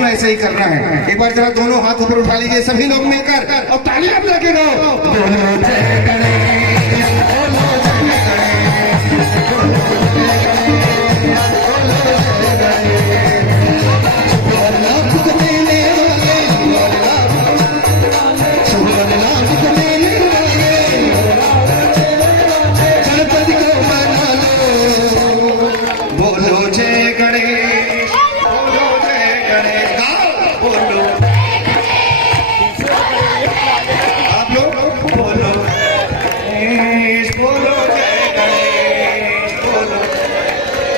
बिल्कुल ऐसे ही करना है। एक बार जरा दोनों हाथ ऊपर उठा लीजिए सभी लोग मिलकर और तालियां बजा के गाओ। बोलो जय गणेश, बोलो जय गणेश, बोलो जय गणेश, बोलो जय गणेश। शुभ लाभ को देने वाले, शुभ लाभ को देने वाले गणपति को मना लो। बोलो जय गणेश, बोलो जय गणेश, गाओ बोलो आप लोग बोलो गणेश, बोलो जय गणेश, बोलो।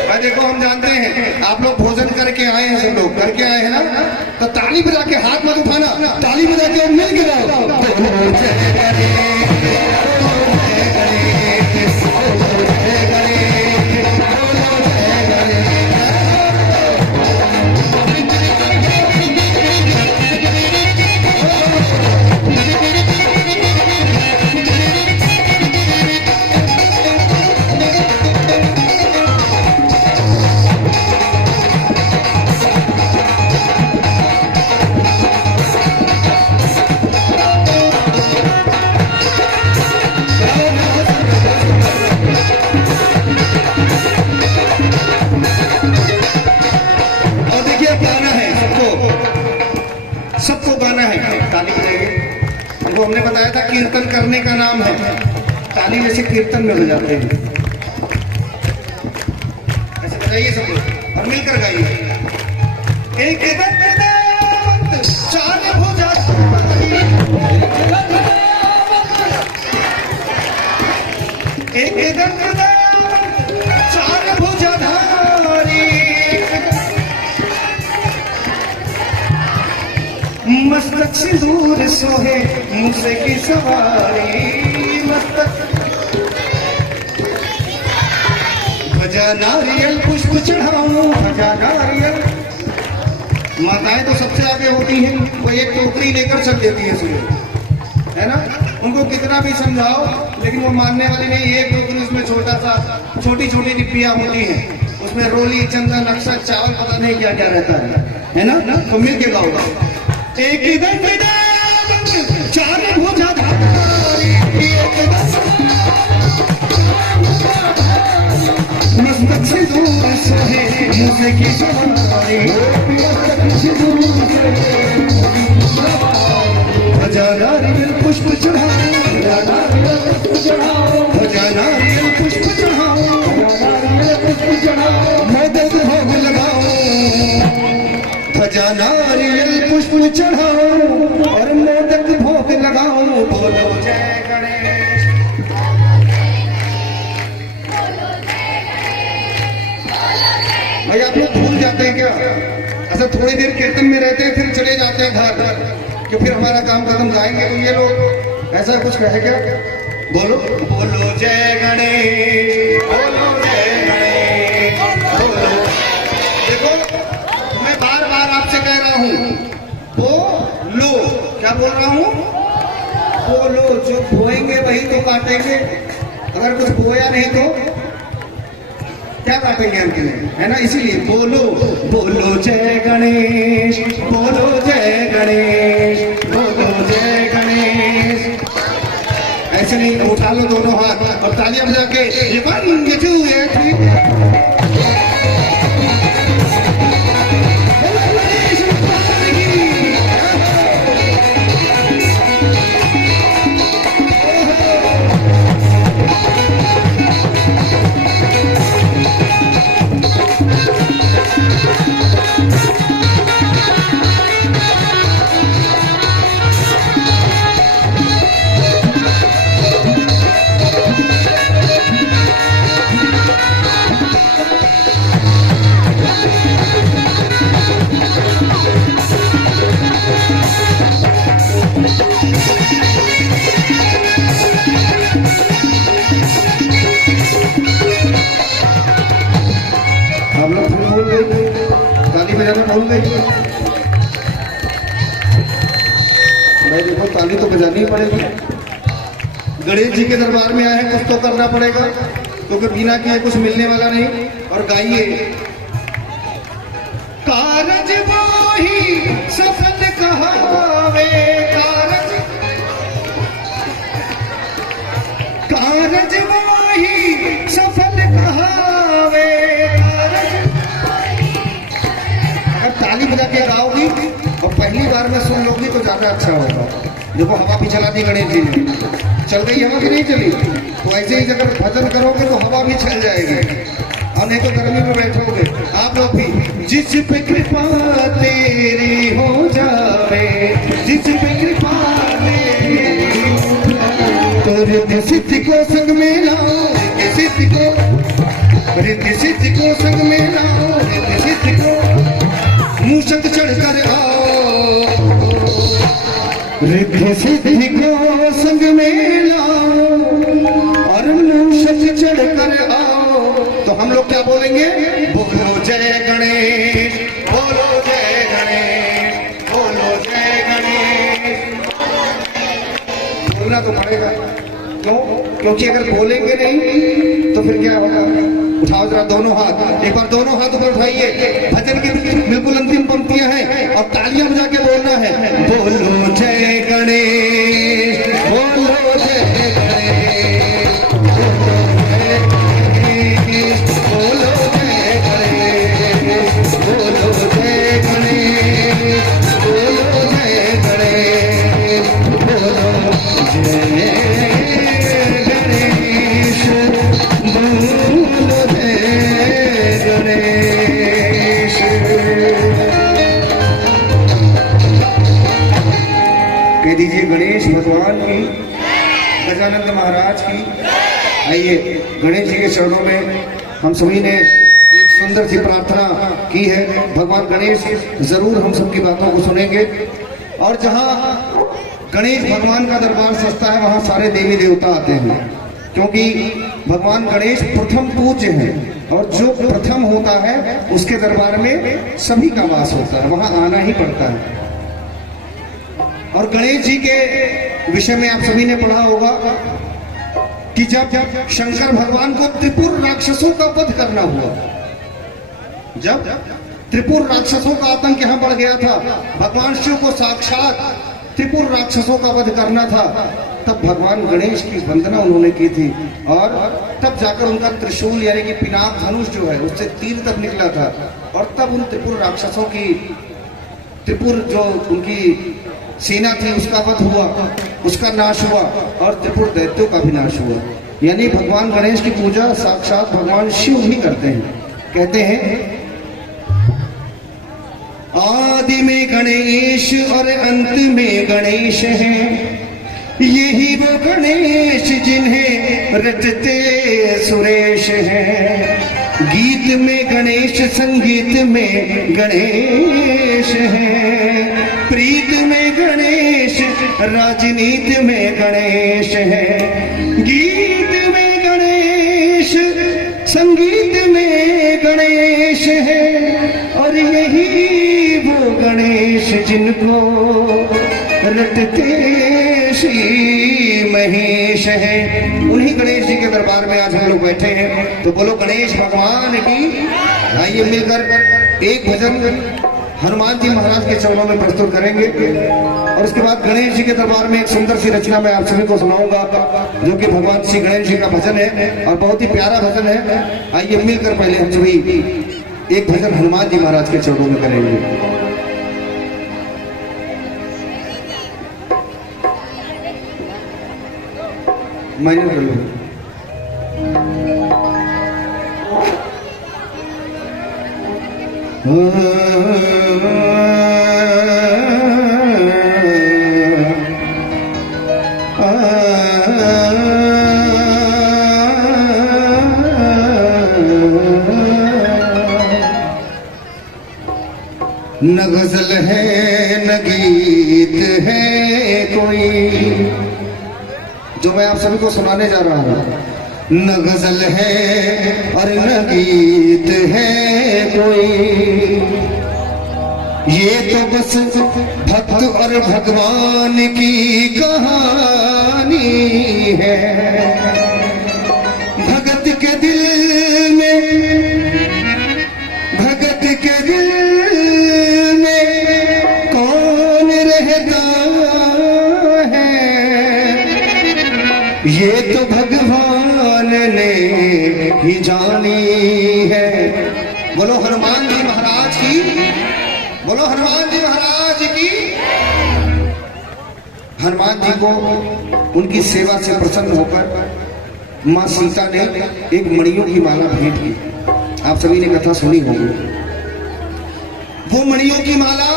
भाई देखो हम जानते हैं आप लोग भोजन करके आए हैं, सब लोग करके आए हैं ना, तो ताली बजा के हाथ मत उठाना, ताली बजा के मिल के गाओ। बोलो जय गणेश, बोलो जय गणेश, बोलो जय गणेश, बोलो जय गणेश। सबको गाना है, ताली बजाइए। हमको हमने बताया था कीर्तन करने का नाम है, ताली जैसे कीर्तन में हो जाते हैं। ऐसे बजाइए सब लोग और मिलकर गाइए। एक दंत चार भुजा, एक दंत चार भुजाधारी, मस्तक सिंदूर सोहे मूसे की सवारी, मस्तक भजा नारियल पुष्प चढ़ाऊं, भजा नारियल। माताएं तो सबसे आगे होती हैं, वो एक टोकरी लेकर चल देती है सुबह, है ना। उनको कितना भी समझाओ लेकिन वो मानने वाली नहीं। एक टोकरी उसमें छोटा सा छोटी छोटी डिब्बियां होती हैं, उसमें रोली चंदन अक्सर चावल पता नहीं क्या क्या रहता है ना। तो मिल के गाओ। एक दंत चार भुजाधारी, मस्तक सिंदूर सोहे मूसे की सवारी, भजा नारियल पुष्प चढ़ाओ, भजा नारियल पुष्प चढ़ाओ, मोदक भोग लगाओ, भजा नारियल पुष्प चढ़ाओ और मोदक भोग लगाओ। बोलो जय गणेश, भाई आप लोग भूल जाते हैं क्या? ऐसा थोड़ी देर कीर्तन में रहते हैं फिर चले जाते हैं घर, कि फिर हमारा काम खत्म, जाएंगे तो ये लोग ऐसा कुछ कहे क्या? बोलो बोलो जय गणेश, बोलो जय गणेश, बोलो। देखो मैं बार बार आपसे कह रहा हूँ बोलो, क्या बोल रहा हूँ? बोलो। जो बोएंगे वही तो काटेंगे, अगर कुछ बोया नहीं तो क्या काटेंगे हम के लिए, है ना। इसीलिए बोलो बोलो जय गणेश, बोलो जय गणेश, बोलो जय गणेश। ऐसे नहीं, उठा लो दोनों हाथ और तालियां बजा के ये 1 2 3। आप लोग भूल गए, ताली बजाना भूल गई। भाई देखो ताली तो बजानी पड़ेगी, गणेश जी के दरबार में आए कुछ तो करना पड़ेगा, क्योंकि बिना किए कुछ मिलने वाला नहीं। और गाइए कारज वो ही दरबार में सुन लोगी तो ज्यादा अच्छा होगा। देखो हवा भी चला दी गणेश जी ने, चल गई हवा कि नहीं चली? तो ऐसे ही अगर भजन करोगे तो हवा भी चल जाएगी, और नहीं तो गर्मी में बैठोगे। आप लोग भी जिस पे कृपा तेरी हो जावे, जिस पे कृपा तेरी तो रिद्धि सिद्धि को संग में लाओ, रिद्धि सिद्धि को संग में लाओ, रिद्धि सिद्धि को मूषक चढ़कर आओ, रिद्धि सिद्धि को संग में लाओ और मूषक चढ़कर आओ। तो हम लोग क्या बोलेंगे? बोलो जय गणेश, बोलो जय गणेश, बोलो जय गणेश। बोलना तो पड़ेगा, क्यों? क्योंकि अगर बोलेंगे नहीं तो फिर क्या होगा? उठाओ जरा दोनों हाथ, एक बार दोनों हाथ ऊपर उठाइए। भजन की बिल्कुल अंतिम पंक्तियां हैं और तालियां बजा के बोलना है। बोलो जय गणेश, बोलो जय गणेश, बोलो जय गणेश, बोलो जय गणेश, बोलो जय गणेश, बोलो जय गणेश, बोलो जय गणेश। कह दीजिए गणेश भगवान की, गजानंद महाराज की। आइए गणेश जी के चरणों में हम सभी ने एक सुंदर सी प्रार्थना की है। भगवान गणेश जरूर हम सबकी बातों को सुनेंगे, और जहाँ गणेश भगवान का दरबार सजता है वहाँ सारे देवी देवता आते हैं, क्योंकि भगवान गणेश प्रथम पूज्य हैं और जो प्रथम होता है उसके दरबार में सभी का वास होता है, वहाँ आना ही पड़ता है। और गणेश जी के विषय में आप सभी ने पढ़ा होगा कि जब शंकर भगवान को त्रिपुर राक्षसों का वध करना हुआ, जब त्रिपुर राक्षसों का आतंक यहाँ बढ़ गया था, भगवान शिव को साक्षात त्रिपुर राक्षसों का वध करना था, तब भगवान गणेश की वंदना उन्होंने की थी, और तब जाकर उनका त्रिशूल यानी कि पिनाक धनुष जो है उससे तीर तक निकला था, और तब उन त्रिपुर राक्षसों की, त्रिपुर जो उनकी सेना थी उसका वध हुआ, उसका नाश हुआ, और त्रिपुर दैत्यों का भी नाश हुआ। यानी भगवान गणेश की पूजा साक्षात भगवान शिव ही करते हैं। कहते हैं आदि में गणेश और अंत में गणेश हैं, यही वो गणेश जिन्हें रटते सुरेश हैं। गीत में गणेश, संगीत में गणेश हैं, प्रीत में गणेश, राजनीति में गणेश हैं। गीत में गणेश, संगीत में गणेश हैं, और यही वो गणेश जिनको रटते श्री महेश है। उन्हीं गणेश जी के दरबार में आज हम लोग बैठे हैं, तो बोलो गणेश भगवान की। आइए मिलकर एक भजन हनुमान जी महाराज के चरणों में प्रस्तुत करेंगे, और उसके बाद गणेश जी के दरबार में एक सुंदर सी रचना मैं आप सभी को सुनाऊंगा, जो कि भगवान श्री गणेश जी का भजन है और बहुत ही प्यारा भजन है। आइए मिलकर पहले हम सभी एक भजन हनुमान जी महाराज के चरणों में करेंगे। माइनर कर लो। न गजल है न गीत है कोई, जो मैं आप सभी को सुनाने जा रहा हूँ। न गजल है और न गीत है कोई, ये तो बस भक्त और भगवान की कहानी है। भगत के दिल में, भगत के दिल में कौन रहता है, ये तो भगवान ने ही जानी है। बोलो हनुमान जी महाराज की। बोलो हनुमान जी महाराज की। हनुमान जी को उनकी सेवा से प्रसन्न होकर मां सीता ने एक मणियों की माला भेंट की। आप सभी ने कथा सुनी होगी। वो मणियों की माला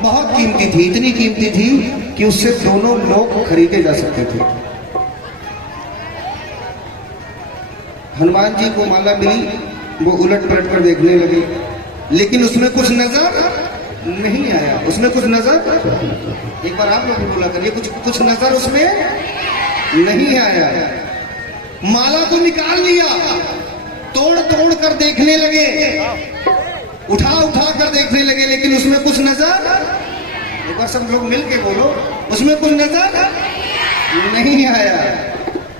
बहुत कीमती थी, इतनी कीमती थी कि उससे दोनों लोग खरीदे जा सकते थे। हनुमान जी को माला मिली, वो उलट पलट कर देखने लगे, लेकिन उसमें कुछ नजर नहीं आया। उसमें कुछ नजर, एक बार आप लोग भी बोला करिए, कुछ नजर उसमें नहीं आया। माला को निकाल लिया, तोड़ तोड़ कर देखने लगे, उठा उठा कर देखने लगे, लेकिन उसमें कुछ नजर, एक बार सब लोग मिल के बोलो, उसमें कुछ नजर नहीं आया।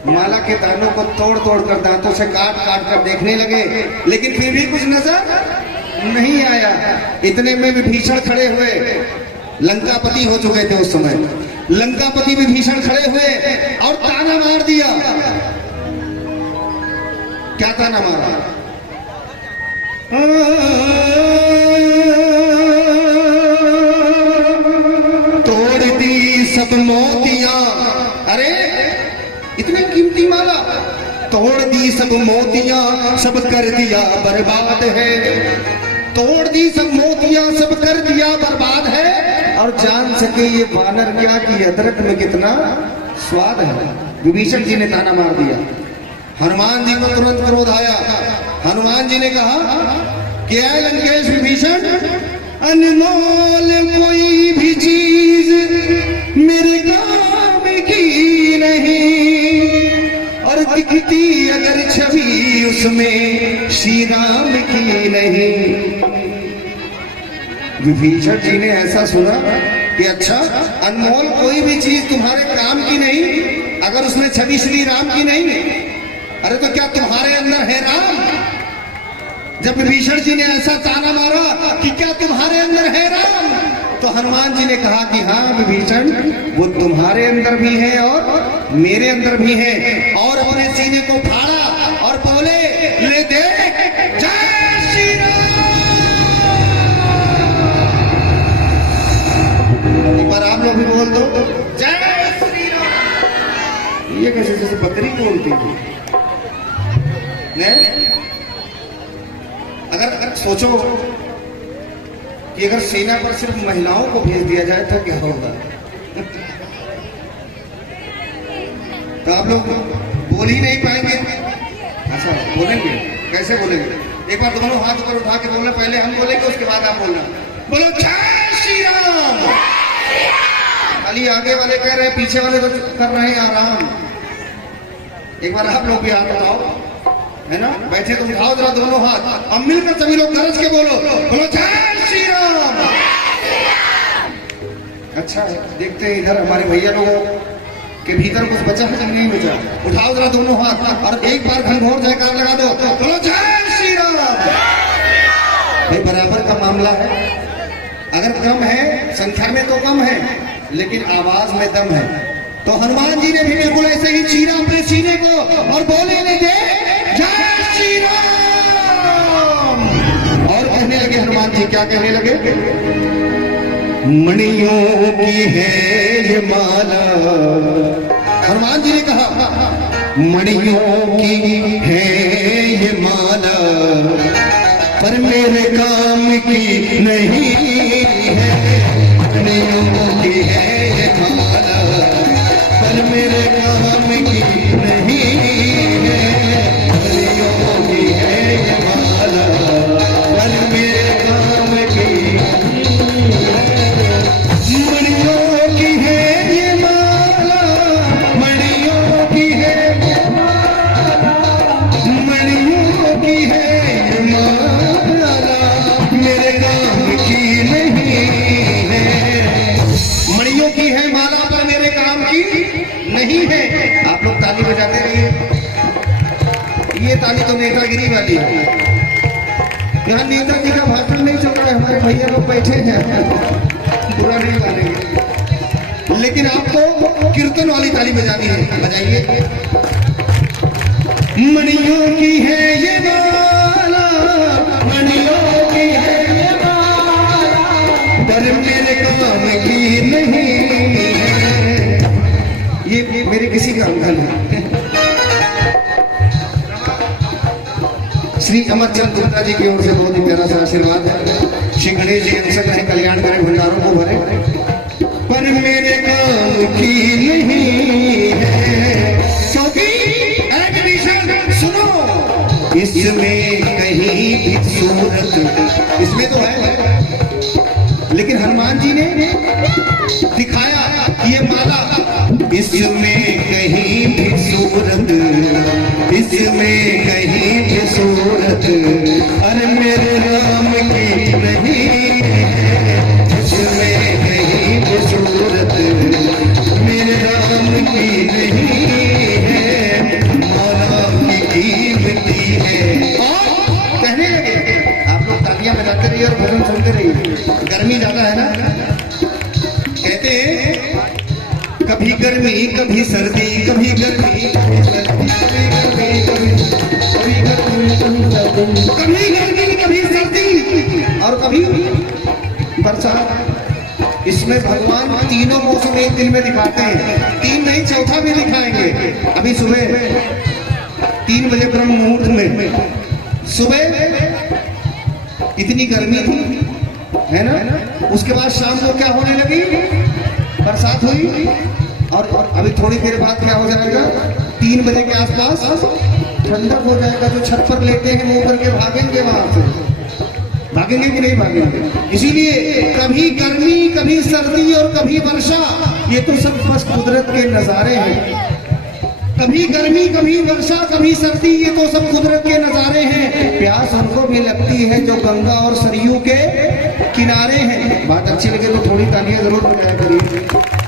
माला के दानों को तोड़ तोड़ कर दांतों से काट काट कर देखने लगे, लेकिन फिर भी कुछ नजर नहीं आया। इतने में विभीषण खड़े हुए, लंकापति हो चुके थे उस समय। लंकापति विभीषण खड़े हुए और ताना मार दिया। क्या ताना मारा? तोड़ दी सब मोतियां। अरे इतनी कीमती माला, तोड़ दी सब मोतियां, सब कर दिया बर्बाद है। तोड़ दी सब मोतियां, सब कर दिया बर्बाद है। और जान सके ये वानर क्या कि अदरक में कितना स्वाद है। विभीषण जी ने ताना मार दिया। हनुमान जी को तुरंत क्रोध आया। हनुमान जी ने कहा, क्या है लंकेश विभीषण, अनमोल कोई भी चीज मेरे काम की नहीं, और दिखती अगर छवि उसमें श्री राम की नहीं। विभीषण जी ने ऐसा सुना कि अच्छा, अनमोल कोई भी चीज तुम्हारे काम की नहीं, अगर उसमें छवि श्री राम की नहीं, अरे तो क्या तुम्हारे अंदर है राम? जब विभीषण जी ने ऐसा ताना मारा कि क्या तुम्हारे अंदर है राम, तो हनुमान जी ने कहा कि हाँ विभीषण, वो तुम्हारे अंदर भी है और मेरे अंदर भी है। और अपने सीने को फाड़ा और बोले, ले देख, जय श्री राम। एक बार आप लोग भी बोल दो, जय श्री राम। ये कैसे, जैसे बकरी बोलती थी। अगर सोचो कि अगर सेना पर सिर्फ महिलाओं को भेज दिया जाए तो क्या होगा? तो आप लोग बोल ही नहीं पाएंगे। अच्छा बोलेंगे, कैसे बोलेंगे? एक बार दोनों हाथ ऊपर उठा के बोलना, पहले हम बोलेंगे उसके बाद आप बोलना। बोलो जय श्री राम। खाली आगे वाले कह रहे हैं, पीछे वाले तो कर रहे हैं आराम। एक बार आप लोग भी हाथ उठाओ, है ना? बैठे तो उठाओ जरा दोनों हाथ, अब मिलकर सभी लोग गरज के बोलो, बोलो जय श्री राम। अच्छा देखते हैं इधर हमारे भैया लोगों के भीतर कुछ बचा है कि नहीं बचा? उठाओ जरा दोनों हाथ और एक बार घनघोर जयकार लगा दो, बोलो जय श्री राम। भाई बराबर का मामला है। अगर कम है संख्या में तो कम है, लेकिन आवाज में दम है। तो हनुमान जी ने भी बिल्कुल ऐसे ही चीरा अपने सीने को और बोले लगे, जय श्री राम। और कहने लगे हनुमान जी, क्या कहने लगे? मणियों की है ये माला। हनुमान जी ने कहा, मणियों की है ये माला, पर मेरे काम की नहीं है। मणियों की है ये माला, पर मेरे काम की नहीं है। मणियों की है ये माला, पर मेरे काम की नहीं है। आप लोग ताली बजाते रहिए। ये ताली तो नेतागिरी वाली है। यहाँ नेताजी का भाषण नहीं चल रहा है, हमारे भैया लोग बैठे हैं, बुरा नहीं मानेंगे। लेकिन आपको कीर्तन वाली ताली बजानी है, बजाइए। मणियों की है ये माला, मणियों की है ये माला, का अंकल है। श्री अमरचंद गुप्ता जी की ओर से बहुत ही प्यारा सा आशीर्वाद है। श्री गणेश जी अंशक रहे, कल्याण करें, भंडारों को भरे। पर मेरे काम की नहीं है क्योंकि सुनो, इसमें कहीं भी सूरत, इसमें तो है, लेकिन हनुमान जी ने दिखाया ये माला, इसमें कहीं भी सूरत, इसमें कहीं भी सूरत, अरे मेरे राम की नहीं है, इसमें कहीं भी सूरत, मेरे राम की नहीं है, मौला की कीमती है। और कहने लगे, आप लोग तालियां बजाते रहिए और भजन सुनते रहिए, गर्मी ज्यादा है ना। कहते हैं कभी गर्मी कभी सर्दी, कभी गर्मी कभी सर्दी, कभी गर्मी कभी सर्दी और कभी बरसात। इसमें भगवान तीनों मौसम एक दिन में दिखाते हैं, तीन नहीं चौथा भी दिखाएंगे। अभी सुबह 3 बजे ब्रह्म मुहूर्त में सुबह इतनी गर्मी थी, है ना, उसके बाद शाम को क्या होने लगी, बरसात हुई। और अभी थोड़ी देर बाद क्या हो जाएगा, 3 बजे के आसपास ठंडक हो जाएगा। जो छत पर लेटे हैं वो करके भागेंगे, वहां से भागेंगे कि नहीं भागेंगे। इसीलिए कभी गर्मी कभी सर्दी और कभी वर्षा, ये तो सब बस कुदरत के नजारे हैं। कभी गर्मी कभी वर्षा कभी सर्दी, ये तो सब कुदरत के नजारे हैं। प्यास हमको भी लगती है जो गंगा और सरयू के किनारे हैं। बात अच्छी लगे तो थोड़ी तालियां जरूर बजाया करिए,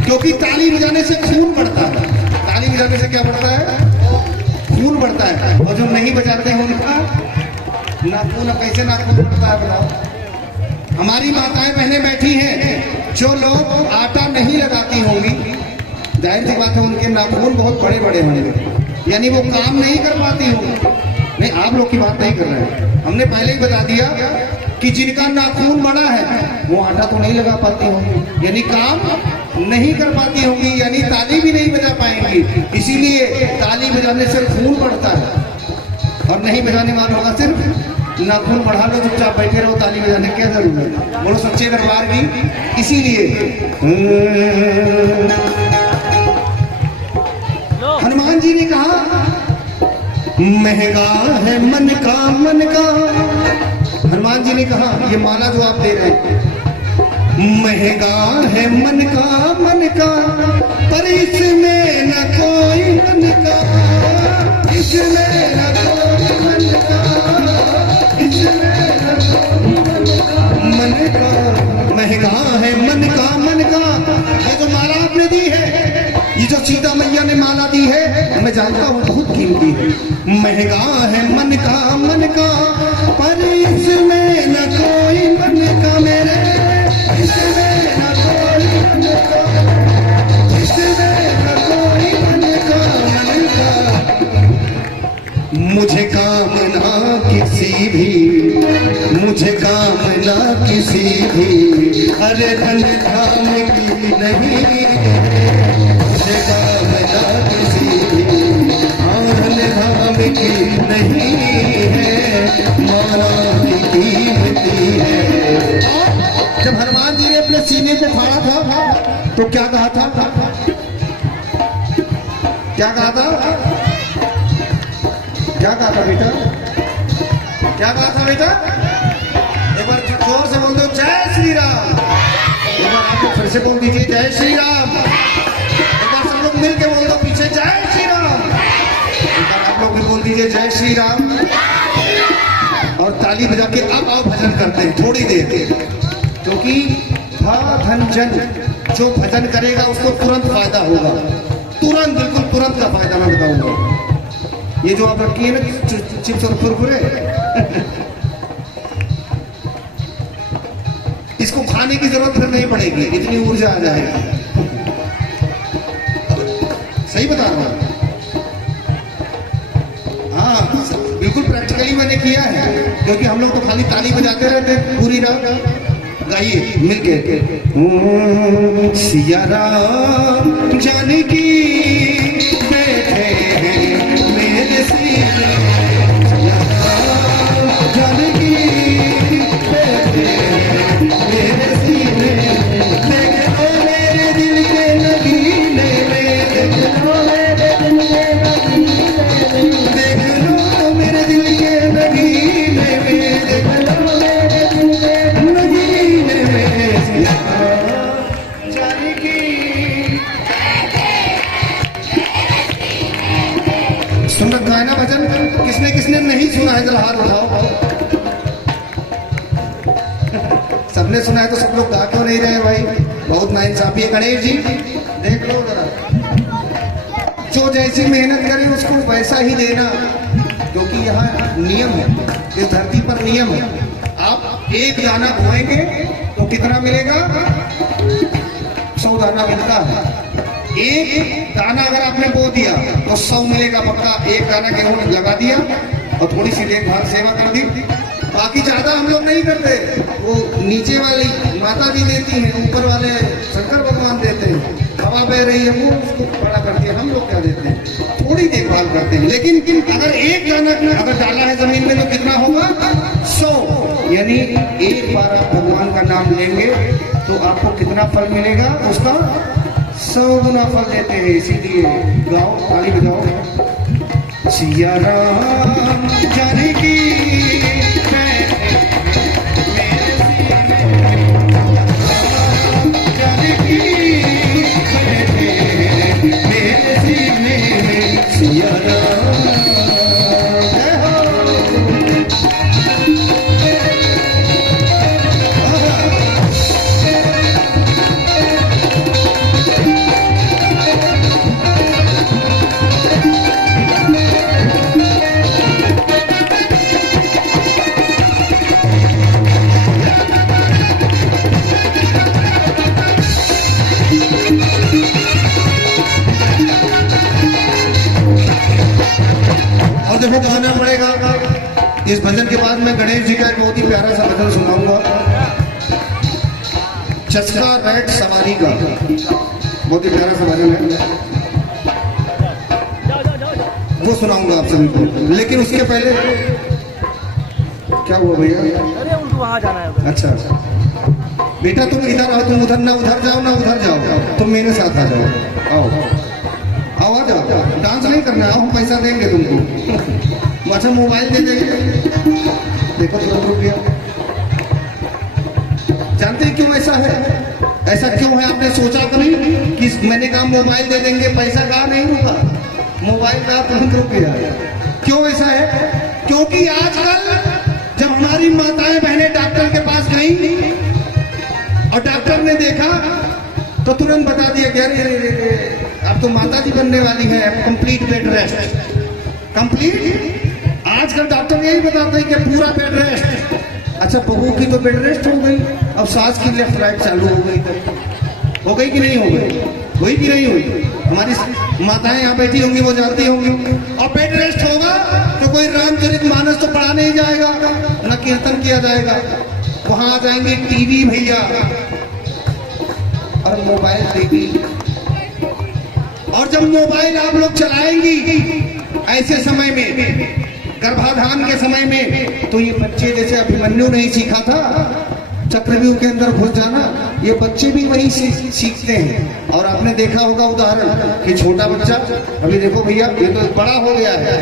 क्योंकि ताली बजाने से खून बढ़ता है। ताली बजाने से क्या बढ़ता है, खून बढ़ता है। और जो नहीं बजाते हैं उनका नाखून, कैसे नाखून बढ़ता है बताओ। हमारी माताएं बहनें बैठी हैं, जो लोग आटा नहीं लगाती होंगी, जाहिर सी बात है उनके नाखून बहुत बड़े बड़े होंगे, यानी वो काम नहीं कर पाती होंगी। नहीं, आप लोग की बात नहीं कर रहे हैं, हमने पहले ही बता दिया कि जिनका नाखून बड़ा है वो आटा तो नहीं लगा पाती होंगी, यानी काम नहीं कर पाती होंगी, यानी ताली भी नहीं बजा पाएंगी। इसीलिए ताली बजाने से खून बढ़ता है, और नहीं बजाने वालों का सिर्फ नाखून बढ़ा लो, चुपचाप बैठे रहो, ताली बजाने क्या जरूरत है, बोलो सच्चे दरबार की। इसीलिए हनुमान जी ने कहा महंगा है मन का, मन का। हनुमान जी ने कहा ये माला जो आप दे रहे हैं महंगा है मन का, मन का, पर इसमें न कोई मन का, इसमें न कोई मन का, इसमें न कोई मन का, महंगा है मन का, मन का। ये जो माला आपने दी है, ये जो सीता मैया ने माला दी है, मैं जानता हूँ बहुत कीमती है। महंगा है मन का, मन का, पर इसमें न कोई मन का, मेरे इसमें न कोई मन का, इसमें न कोई मन का, मन का। मुझे कामना किसी भी, मुझे कामना किसी भी, अरे धन धाम की नहीं, मुझे कामना किसी भी, धन धाम की नहीं है, माला की कीमती है। जब हनुमान जी ने अपने सीने को फाड़ा था तो क्या कहा था, क्या कहा था, क्या कहा था बेटा, क्या कहा था बेटा, एक बार जोर से बोल दो जय श्री राम। एक बार आप लोग फिर से बोल दीजिए जय श्री राम। एक बार सब लोग मिल के बोल दो पीछे जय श्री राम। एक बार आप लोग भी बोल दीजिए जय श्री राम। और ताली बजा के अब आओ भजन करते हैं थोड़ी देर, क्योंकि धन जन जो भजन करेगा उसको तुरंत फायदा होगा, तुरंत, बिल्कुल तुरंत का फायदा मैं बताऊंगा। ये जो आप रखी है ना चिप्स और कुरकुरे, इसको खाने की जरूरत फिर नहीं पड़ेगी, इतनी ऊर्जा आ जाएगी। सही बता रहा हूं, हाँ बिल्कुल प्रैक्टिकली मैंने किया है, क्योंकि हम लोग तो खाली ताली बजाते रहते पूरी रात। गाइए मिलके सिया राम जानकी सबने सुना है तो सब लोग गा क्यों नहीं रहे भाई? बहुत नाइंसाफी है। गणेश जी देख लो जरा, जो जैसी मेहनत करे उसको वैसा ही देना, क्योंकि यहाँ नियम है, इस धरती पर नियम है। आप एक दाना बोएंगे तो कितना मिलेगा? 100 दाना मिलता है। एक दाना अगर आपने बो दिया तो 100 मिलेगा पक्का। एक दाना गेहूं लगा दिया और थोड़ी सी देखभाल सेवा कर दी, बाकी ज्यादा हम लोग नहीं करते। वो नीचे वाली माता जी देती हैं, ऊपर वाले शंकर भगवान देते हैं। हवा बह रही है वो उसको बड़ा करती है, हम लोग क्या देते हैं? थोड़ी देखभाल करते हैं। लेकिन अगर एक दाना अगर डाला है जमीन में तो कितना होगा? 100। यानी एक बार आप भगवान का नाम लेंगे तो आपको कितना फल मिलेगा? उसका 100 गुना फल देते हैं। इसीलिए गाओ, ताली बजाओ। सिया राम जानकी गाना पड़ेगा। इस भजन के बाद मैं गणेश जी का एक बहुत ही प्यारा सा भजन सुनाऊंगा, चस्का रेड सवारी का। बहुत ही प्यारा सा भजन है, वो सुनाऊंगा आप सभी को। लेकिन उसके पहले क्या हुआ भैया? अरे उनको वहां जाना है। अच्छा बेटा तुम इधर आओ, तुम उधर ना उधर जाओ ना उधर जाओ, तुम मेरे साथ आ जाओ। आओ आओ आ जाओ, डांस नहीं करना, आओ हम पैसा देंगे तुमको। अच्छा मोबाइल दे देंगे। देखो तुरंत रुक गया। जानते हैं क्यों ऐसा है? ऐसा क्यों है आपने सोचा कभी कि मैंने कहा मोबाइल दे देंगे, पैसा कहा नहीं रुका, मोबाइल का तुरंत रुक गया। क्यों ऐसा है? क्योंकि आजकल जब हमारी माताएं बहनें डॉक्टर के पास गई और डॉक्टर ने देखा तो तुरंत बता दिया कि अरे अब तो माता जी बनने वाली है, कंप्लीट बेड रेस्ट। कंप्लीट आजकल डॉक्टर यही बताते हैं कि पूरा बेड रेस्ट। अच्छा बहू की तो बेड रेस्ट हो गई, अब सास की लेफ्ट राइट चालू हो गई कि नहीं हो गई? हुई कि नहीं हुई? हमारी माताएं यहाँ बैठी होंगी, वो जानती होंगी। और बेड रेस्ट होगा तो कोई रामचरित मानस तो पढ़ा नहीं जाएगा, न कीर्तन किया जाएगा। वहां आ जाएंगे टीवी भैया और मोबाइल देगी। और जब मोबाइल आप लोग चलाएंगी ऐसे समय में, गर्भाधान के समय में, तो ये बच्चे जैसे अभिमन्यु नहीं सीखा था चक्रव्यूह के अंदर घुस जाना, ये बच्चे भी वही सीखते हैं। और आपने देखा होगा उदाहरण कि छोटा बच्चा, अभी देखो भैया ये तो बड़ा हो गया है,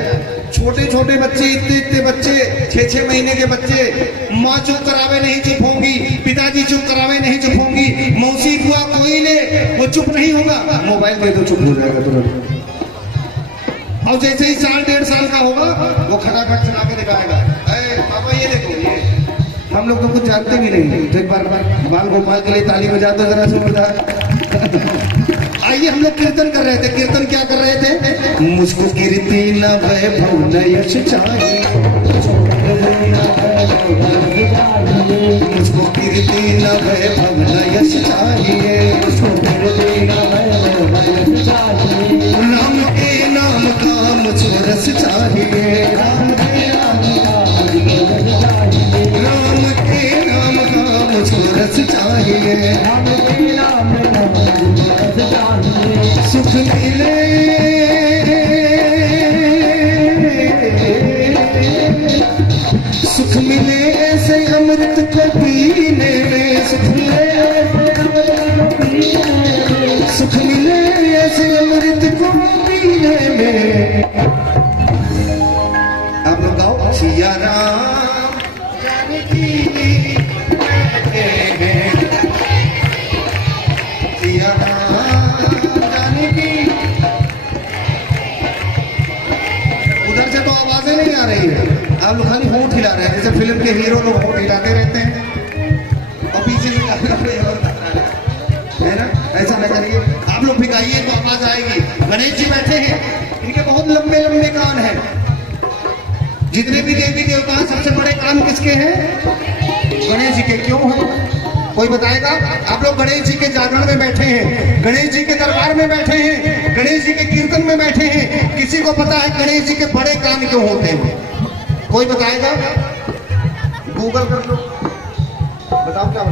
छोटे छोटे बच्चे, इतने इतने बच्चे, 6-6 महीने के बच्चे, माँ चुप करावे नहीं चुप होंगी, पिताजी चुप करावे नहीं चुप होंगी, मौसी बुआ कोई ले वो चुप नहीं होगा, मोबाइल पे तो चुप हो जाएगा तुरंत। और जैसे ही 4-1.5 साल का होगा वो खटाखट चला के दिखाएगा, अरे पापा ये देखो ये। हम लोग तो कुछ जानते भी नहीं, तो एक बार बाल गोपाल के लिए ताली बजा दो जरा सुनता। आइए हम लोग कीर्तन कर रहे थे। कीर्तन क्या कर रहे थे? मुझको कीर्ति न वैभव न यश चाहिए, मुझको कीर्ति न वैभव न यश चाहिए, राम के नाम का मुझको रस चाहिए, राम के नाम का मुझको रस चाहिए, सुख मिले सुख मिले ऐसे अमृत को पीने में, सुख मिले ऐसे अमृत को पीने में। आप लोग गाओ सिया राम जानकी सिया राम जानकी। उधर से तो आवाजें नहीं आ रही है, आप लोग खाली होंठ हिला रहे हैं, जैसे फिल्म के हीरो लोग होंठ हिलाते रहते हैं और आप लोग भी गाइए तो आवाज आएगी। गणेश जी बैठे हैं, इनके बहुत लंबे लंबे कान हैं। जितने भी देवी देवता हैं सबसे बड़े कान किसके हैं? गणेश जी के। क्यों है कोई बताएगा? आप लोग गणेश जी के जागरण में बैठे हैं, गणेश जी के दरबार में बैठे हैं, गणेश जी के कीर्तन में बैठे हैं, किसी को पता है गणेश जी के बड़े कान क्यों होते हैं? कोई बताएगा? गूगल कर लो, बताओ क्या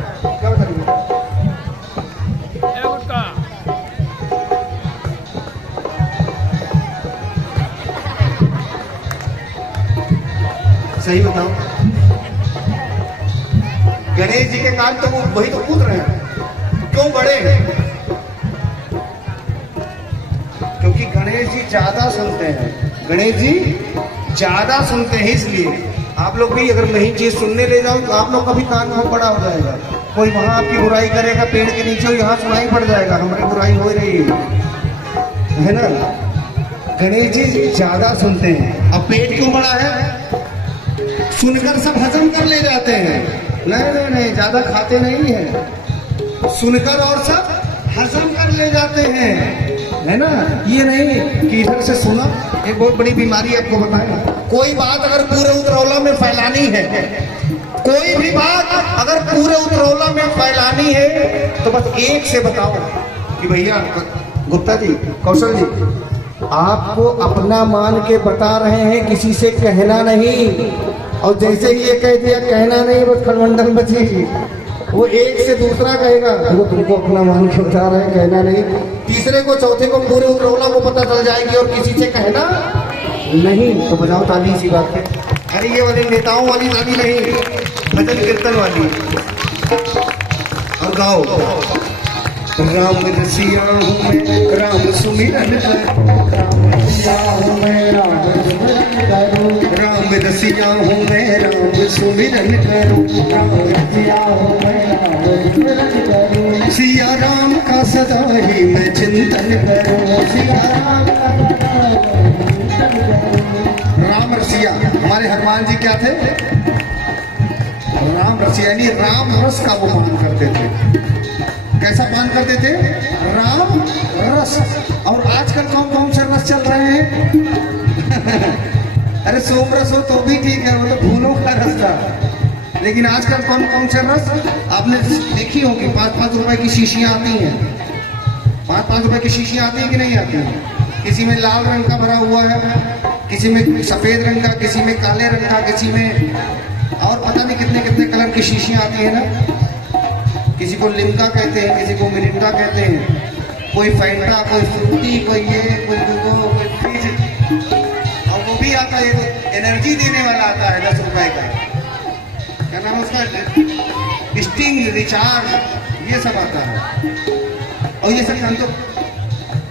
बताइए। सही बताओ। गणेश जी के कान तो वही तो पूछ रहे हैं, क्यों बड़े हैं? क्योंकि गणेश जी ज्यादा सुनते हैं, गणेश जी ज्यादा सुनते हैं। इसलिए आप लोग भी अगर नई चीज सुनने ले जाओ तो आप लोग का भी कान बहुत बड़ा हो जाएगा। कोई वहां आपकी बुराई करेगा पेड़ के नीचे, यहाँ सुनाई पड़ जाएगा हमारी बुराई हो रही है ना। गणेश जी ज्यादा सुनते हैं। अब पेट क्यों बड़ा है? सुनकर सब हजम कर ले जाते हैं। नहीं, ज्यादा खाते नहीं है, सुनकर और सब हजम कर ले जाते हैं, है ना। ये नहीं कि इधर से सुना। एक बहुत बड़ी बीमारी आपको बताएं, कोई बात अगर पूरे उत्तरौला में फैलानी है, कोई भी बात अगर पूरे उत्तरौला में फैलानी है तो बस एक से बताओ कि भैया गुप्ता जी, कौशल जी, आपको अपना मान के बता रहे हैं, किसी से कहना नहीं। और जैसे ही ये कह दिया कहना नहीं, बस खलमंडल बची। वो एक से दूसरा कहेगा वो तुमको अपना मान के बता रहे हैं, कहना नहीं। तीसरे को चौथे को पूरे उत्तरौला को पता चल जाएगी और किसी से कहना नहीं। तो बजाओ ताली इसी बात पे। अरे ये वाली नेताओं वाली ताली नहीं, भजन कीर्तन वाली। और गाओ, राम रसिया हूँ मैं, राम सुमिरन राम रसिया हूँ मैं, राम रसिया हूँ मैं, राम सुमिरन करूँ, राम रसिया हूँ मैं, राम सुमिरन करूँ, सिया राम का सदा ही मैं चिंतन करूँ, सिया राम का सदा ही चिंतन करूँ। राम रसिया हमारे हनुमान जी क्या थे? राम रसिया, यानी राम रस का वो मान करते थे। कैसा पान करते थे? राम रस। और आजकल कौन कौन से रस चल रहे हैं? अरे सोम रस हो तो भी ठीक है, वो तो फूलों का रस था। लेकिन आजकल कौन कौन से रस आपने देखी होगी? 5-5 रुपए की शीशियां आती हैं, 5-5 रुपए की शीशियां आती है कि नहीं आती है? किसी में लाल रंग का भरा हुआ है, किसी में सफेद रंग का, किसी में काले रंग का, किसी में और पता नहीं कितने कितने कलर की शीशियां आती है ना। किसी को लिम्का कहते हैं, किसी को मिरिंडा कहते हैं, कोई फैंटा, कोई फ्रूटी, कोई ये, कोई फ्रिज। और वो भी आता है एनर्जी देने वाला आता है 10 रुपए का, क्या नाम है उसका? स्टिंग, रिचार्ज, ये सब आता है। और ये सब हम तो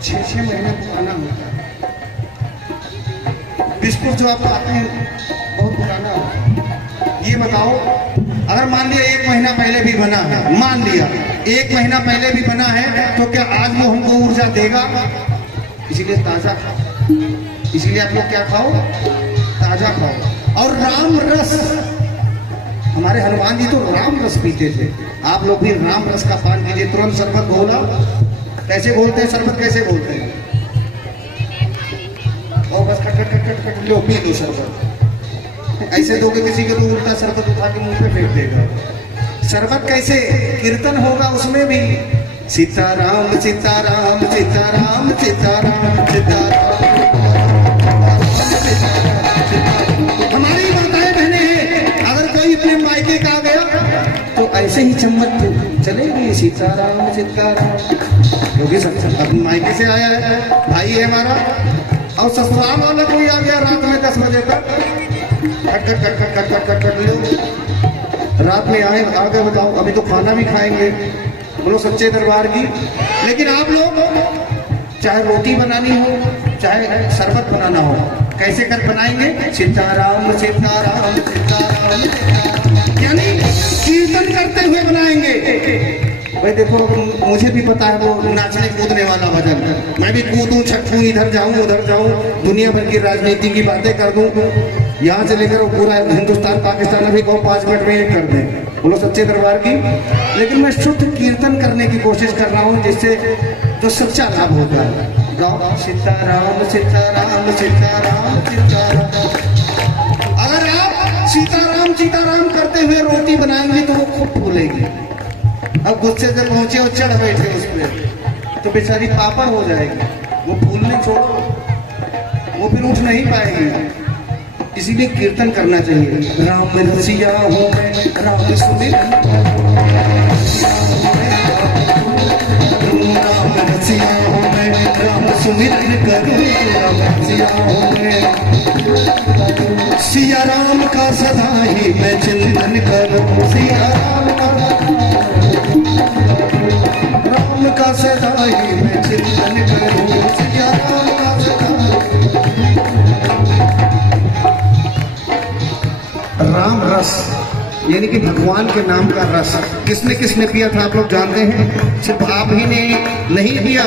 6-6 महीने पुराना होता है। बिस्कुट जो आप खाते हैं बहुत पुराना होता है। ये बताओ, अगर मान लिया 1 महीना पहले भी बना है, मान लिया 1 महीना पहले भी बना है, तो क्या आज वो हमको ऊर्जा देगा? इसीलिए ताजा खाओ, इसीलिए आप लोग क्या खाओ? ताजा खाओ। और राम रस, हमारे हनुमान जी तो राम रस पीते थे। आप लोग भी राम रस का पान कीजिए। तुरंत शरबत घोला, कैसे बोलते हैं शरबत? कैसे बोलते हैं? और बस कट कट कट कट लो, पी लो शरबत। ऐसे दोगे किसी के तो उल्टा शरबत उठा के मुंह पे फेंक देगा। शरबत कैसे? कीर्तन होगा उसमें भी, सीताराम सीताराम सीताराम सीताराम सीताराम। हमारी माताएं बहनें हैं, अगर कोई अपने मायके का आ गया तो ऐसे ही चम्मच चलेगी, सीताराम सीताराम, क्योंकि सब मायके से आया है, भाई है हमारा। और ससुराल वाला कोई आ गया रात में 10 बजे तक, कट कट कट कट कट कट कट लो। रात में आए आगे बताओ, अभी तो खाना भी खाएंगे, बोलो सच्चे दरबार की। लेकिन आप लोग चाहे रोटी बनानी हो, चाहे शरबत बनाना हो, कैसे कर बनाएंगे? सीताराम सीताराम सीताराम, यानी कीर्तन करते हुए बनाएंगे। भाई देखो, मुझे भी पता है वो नाचने कूदने वाला भजन, मैं भी कूदूं छटूं, इधर जाऊं उधर जाऊं, दुनिया भर की राजनीति की बातें कर दूं, यहाँ से लेकर पूरा हिंदुस्तान पाकिस्तान अभी को 5 मिनट में एक कर दें, बोलो सच्चे दरबार की। लेकिन मैं शुद्ध कीर्तन करने की कोशिश कर रहा हूँ, जिससे तो सच्चा लाभ होता है। गाओ सीताराम सीताराम सीताराम सीताराम। अगर आप सीताराम सीताराम करते हुए रोटी बनाएंगे तो वो खूब फूलेगी। अब गुस्से से पहुंचे और चढ़ बैठे उस पर तो बेचारी पापड़ हो जाएगी, वो फूलने छोड़ो, वो फिर उठ नहीं पाएगी। इसीलिए कीर्तन करना चाहिए। राम रसिया हूँ मैं, राम सुमिरन, राम रसिया हूँ मैं, राम सुमिरन करूँ, राम रसिया हूँ मैं। सिया राम का सदा ही मैं चिंतन करूँ, सिया राम का सदा ही मैं चिंतन करूँ, सिया राम का सदा। राम रस यानी कि भगवान के नाम का रस किसने किसने पिया था आप लोग जानते हैं? सिर्फ आप ही ने नहीं पिया,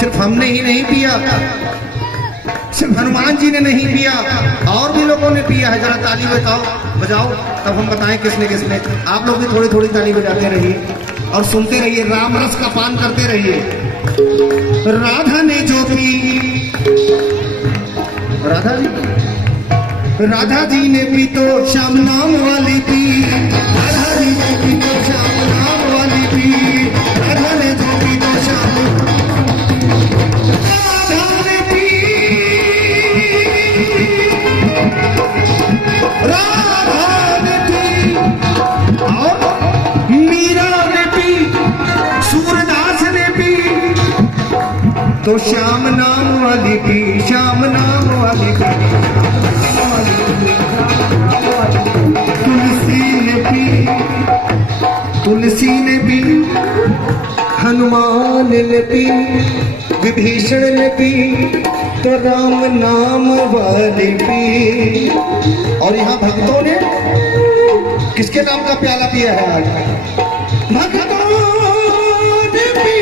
सिर्फ हमने ही नहीं पिया, सिर्फ हनुमान जी ने नहीं पिया, और भी लोगों ने पिया है। जरा ताली बजाओ तब हम बताएं किसने किसने। आप लोग भी थोड़ी थोड़ी ताली बजाते रहिए और सुनते रहिए, राम रस का पान करते रहिए। राधा ने जो पी, राधा जी ने पी तो श्याम नाम वाली पी, राधा जी ने पी तो श्याम नाम वाली पी, राधा ने जो पी तो श्याम, राधा ने पी, राधा ने पी, और मीरा ने पी, सूरदास ने पी तो श्याम नाम वाली पी, श्याम नाम वाली पी। तुलसी ने पी, हनुमान ने पी, विभीषण ने पी तो राम नाम वाली पी। और यहाँ भक्तों ने किसके नाम का प्याला पिया है? आज भक्तों ने पी,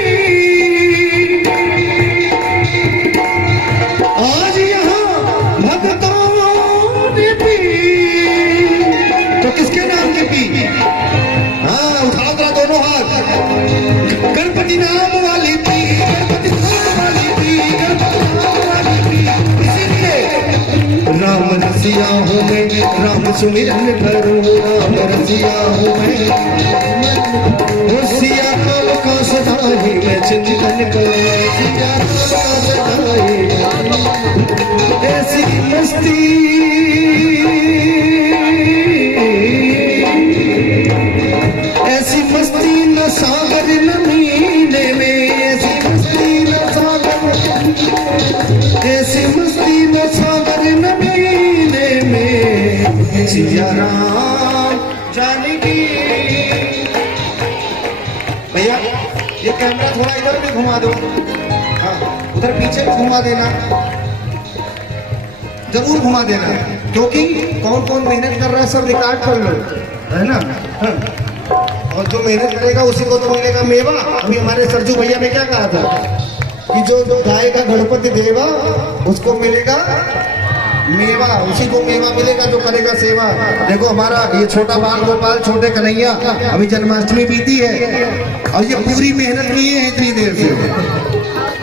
आज यहाँ भक्तों ने पी तो किसके नाम की पी? हाँ उठाओ जरा दोनों हाथ। गणपति नाम वाली पी, गणपति नाम वाली पी, गणपति नाम वाली पी। इसीलिए राम रसिया हूँ मैं, राम सुमिरन करूँ, राम रसिया हूँ मैं, सिया राम का सदा ही मैं चिंतन करूँ, सिया राम का सदा ही। ऐसी मस्ती सागर नमीने में, ऐसी मस्ती न सागर, ऐसी मस्ती न सागर नमीने में, सिया राम जानकी। भैया ये कैमरा थोड़ा इधर भी घुमा दो, हाँ उधर पीछे भी घुमा देना, जरूर घुमा देना, क्योंकि कौन कौन मेहनत कर रहा है सब रिकॉर्ड कर लो, है ना? हाँ। और जो मेहनत करेगा उसी को तो मिलेगा मेवा। अभी हमारे सरजू भैया ने क्या कहा था कि जो गाएगा गणपति देवा उसको मिलेगा मेवा, उसी को मेवा मिलेगा जो करेगा सेवा। देखो हमारा ये छोटा बाल गोपाल, छोटे कन्हैया, अभी जन्माष्टमी बीती है और ये पूरी मेहनत किए हैं इतनी देर से,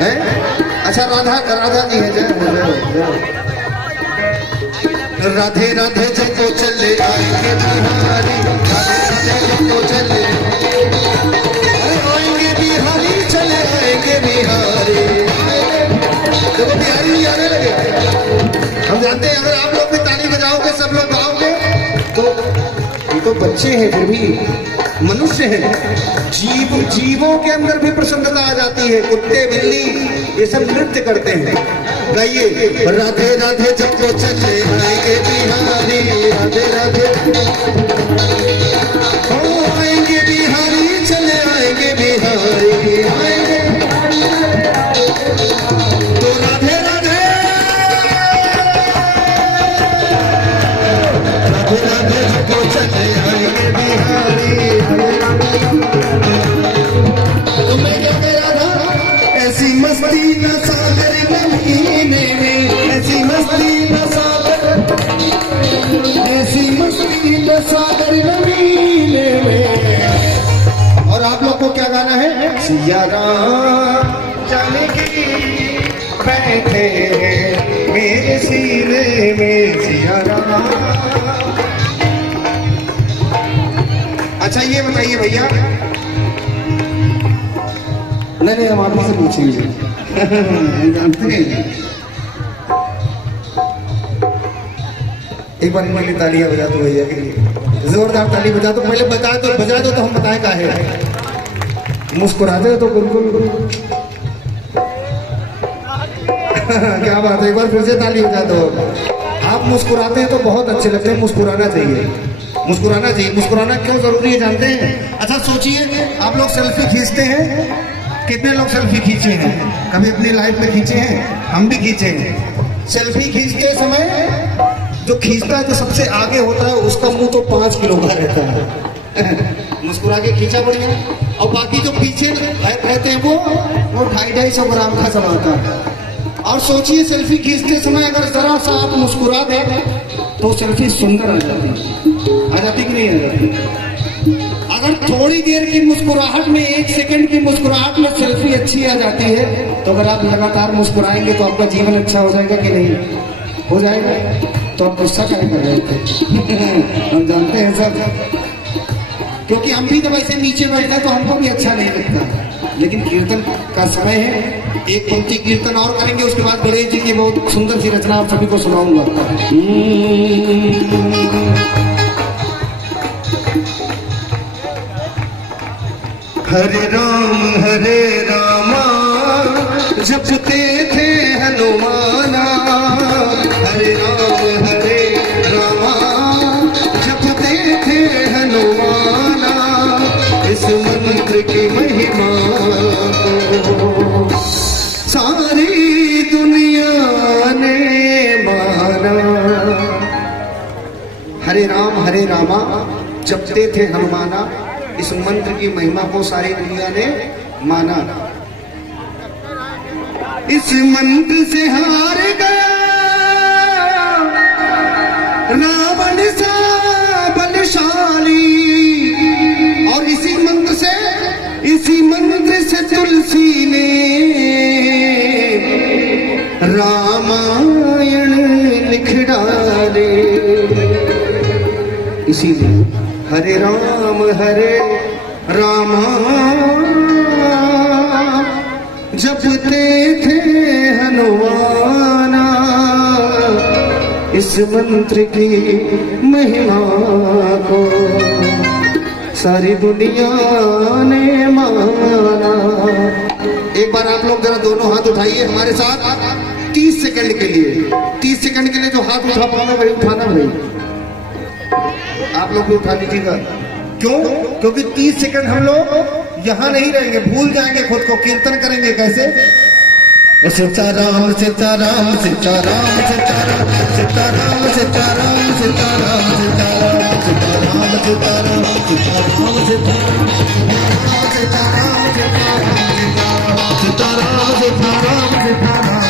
है? अच्छा राधा जी है, जय राधे राधे जब चले आएंगे बिहारी, राधे राधे जब चले आएंगे बिहारी, चले आएंगे बिहारी। देखो बिहारी आने लगे। हम जानते हैं अगर आप लोग भी ताली बजाओगे, सब लोग गाओगे तो ये तो बच्चे हैं फिर भी मनुष्य हैं, जीवों के अंदर भी प्रसन्नता आ जाती है। कुत्ते बिल्ली ये सब नृत्य करते हैं। गाइए राधे राधे जब तो चले आएंगे बिहारी, राधे राधे आएंगे बिहारी, चले आएंगे बिहारी, आएंगे तो राधे राधे राधे राधे जब तो चले आएंगे बिहारी। तो मैं क्या कह रहा था, ऐसी मस्ती न सागर नमीने में, ऐसी मस्ती न सागर, ऐसी मस्ती न सागर नमीने में। और आप लोग को क्या गाना है? सिया राम जानकी बैठे मेरे सीने में सिया राम। अच्छा ये बताइए भैया, नहीं हम आप से पूछेंगे जानते हैं। एक बार इनके लिए तालियां बजा दो भैया के लिए, जोरदार ताली बजा दो। पहले बजा दो तो हम बताएं क्या है। मुस्कुराते हो तो बिल्कुल क्या बात है, एक बार फिर से ताली बजा दो। आप मुस्कुराते हैं तो बहुत अच्छे लगते हैं, मुस्कुराना चाहिए, मुस्कुराना चाहिए। मुस्कुराना क्यों जरूरी है जानते हैं? अच्छा सोचिए, आप लोग सेल्फी खींचते हैं, कितने लोग सेल्फी खींचे हैं कभी अपनी लाइफ में? खींचे हैं, हम भी खींचे हैं। सेल्फी खींचते समय जो खींचता है तो सबसे आगे होता है, उसका मुंह तो 5 किलो का रहता है मुस्कुरा के खींचा बढ़िया, और बाकी जो पीछे रहते हैं वो 250-250 ग्राम का सब आता है। और सोचिए सेल्फी खींचते समय अगर जरा सा आप मुस्कुरा दें तो सेल्फी सुंदर आ जाती कि नहीं आ जाती? अगर थोड़ी देर की मुस्कुराहट में, 1 सेकंड की मुस्कुराहट में सेल्फी अच्छी आ जाती है, तो अगर आप लगातार मुस्कुराएंगे तो आपका जीवन अच्छा हो जाएगा कि नहीं हो जाएगा? तो आप गुस्सा क्या कर रहे थे हम जानते हैं सब, क्योंकि हम भी जब ऐसे नीचे बैठते हैं तो हमको भी अच्छा नहीं लगता। लेकिन कीर्तन का समय है, एक पंक्ति कीर्तन और करेंगे, उसके बाद गणेश जी की बहुत सुंदर सी रचना आप सभी को सुनाऊंगा। हरे रामा जपते थे हनुमाना, हरे रामा जपते थे हनुमाना, इस मंत्र की महिमा को सारी दुनिया ने माना। हरे रामा जपते थे हनुमाना, इस मंत्र की महिमा को सारी दुनिया ने माना। इस मंत्र से हार गया रावण सा बलशाली, और इसी मंत्र से तुलसी ने रामायण लिख डाले। इसीलिए हरे रामा जपते थे हनुमाना, इस मंत्र की महिमा को सारी दुनिया ने माना। एक बार आप लोग जरा दोनों हाथ उठाइए हमारे साथ 30 सेकंड के लिए। 30 सेकंड के लिए जो हाथ उठा पाना वही उठाना भाई, आप लोग भी उठा लीजिएगा। क्यों? क्योंकि 30 सेकंड हम लोग यहाँ नहीं रहेंगे, भूल जाएंगे खुद को। कीर्तन करेंगे कैसे? सीताराम सीताराम सीताराम सीताराम सीताराम सीताराम सीताराम सीताराम सीताराम सीताराम सीताराम सीताराम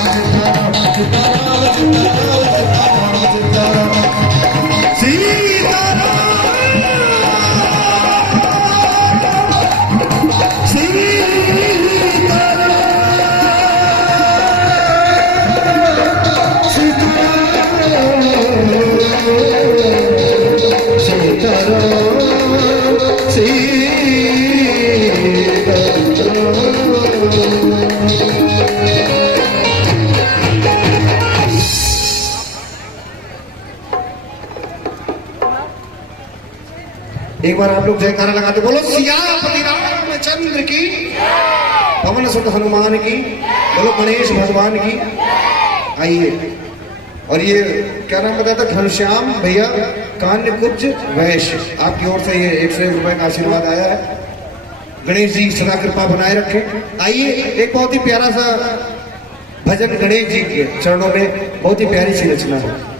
एक बार आप लोग जयकारा लगाते बोलो सियापति रामचंद्र की, पवन सुत हनुमान की, बोलो गणेश भगवान की। आइए, और ये क्या नाम बताया था? घनश्याम भैया कान्य कुब्ज वैश्य, आपकी ओर से ये 101 रुपए का आशीर्वाद आया है। गणेश जी सदा कृपा बनाए रखे। आइए, एक बहुत ही प्यारा सा भजन गणेश जी के चरणों में, बहुत ही प्यारी सी रचना है।